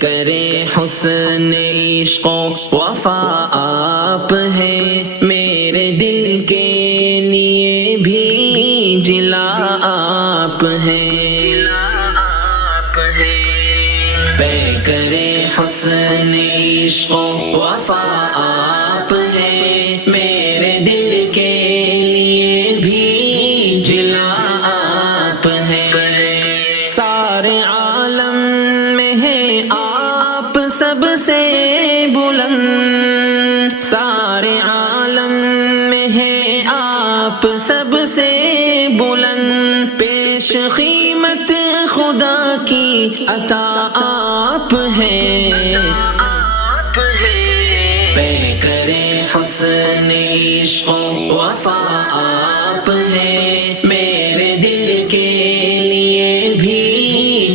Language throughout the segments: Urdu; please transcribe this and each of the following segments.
کرے حسن عشق و وفا آپ ہیں، میرے دل کے لیے بھی جلا آپ ہیں، کرے حسن عشق و وفا آپ ہیں، میرے دل کے لیے بھی جلا آپ ہیں، سارے عالم میں ہے آپ سب سے بلند، سارے عالم میں ہے آپ سب سے بلند، پیش قیمت خدا کی عطا آپ ہیں، کرے حسن عشق و وفا آپ ہیں، میرے دل کے لیے بھی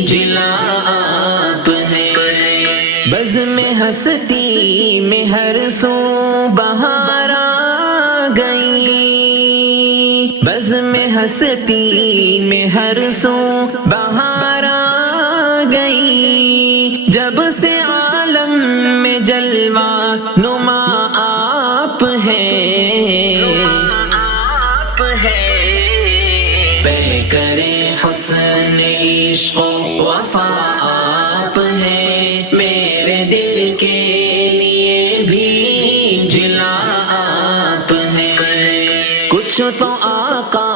جلا آپ ہیں، بزم ہستی میں ہر سو بہار آ گئی، بزم ہستی میں ہر سو بہار آ گئی، جب سے عالم میں جلوہ نما آپ ہیں، کرے حسن عشق و وفا آپ ہیں، میرے دل کے لیے بھی جلا آپ ہیں، کچھ تو آقا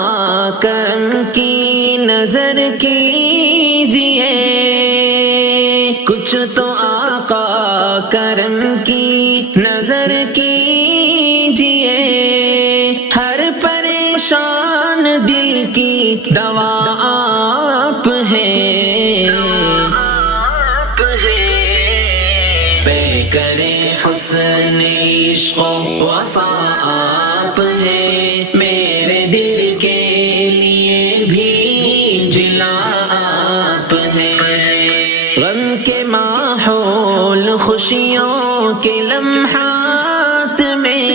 کرم کی نظر کیجئے، کچھ تو آقا کرم کی نظر کیجئے، ہر پریشان دل کی دوا آپ ہیں، کرے حسن عشق و وفا آپ ہیں، میرے دل کے لیے بھی جلا آپ ہیں، غم کے ماحول خوشیوں کے لمحات میں،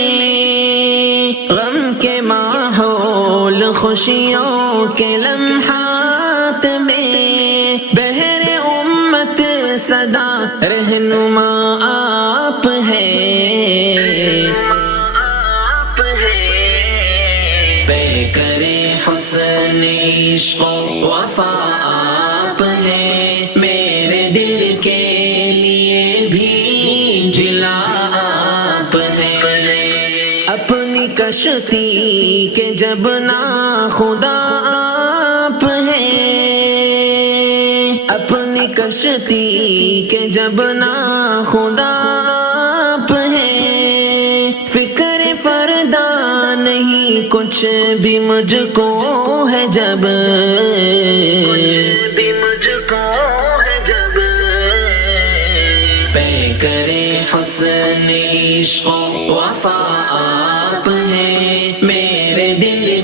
غم کے ماحول خوشیوں کے لمحات میں، بہر امت صدا رہنما آپ ہیں، کرے حسن عشق و وفا آپ ہیں، میرے دل کے لیے بھی جلا آپ ہیں، اپنی کشتی کے جب نا خدا آپ ہیں، اپنی کشتی کے جب نا خدا آپ ہیں، فکر فردا نہیں کچھ بھی مجھ کو ہے جب، کرے حسن عشق و وفا آپ ہیں، میرے دل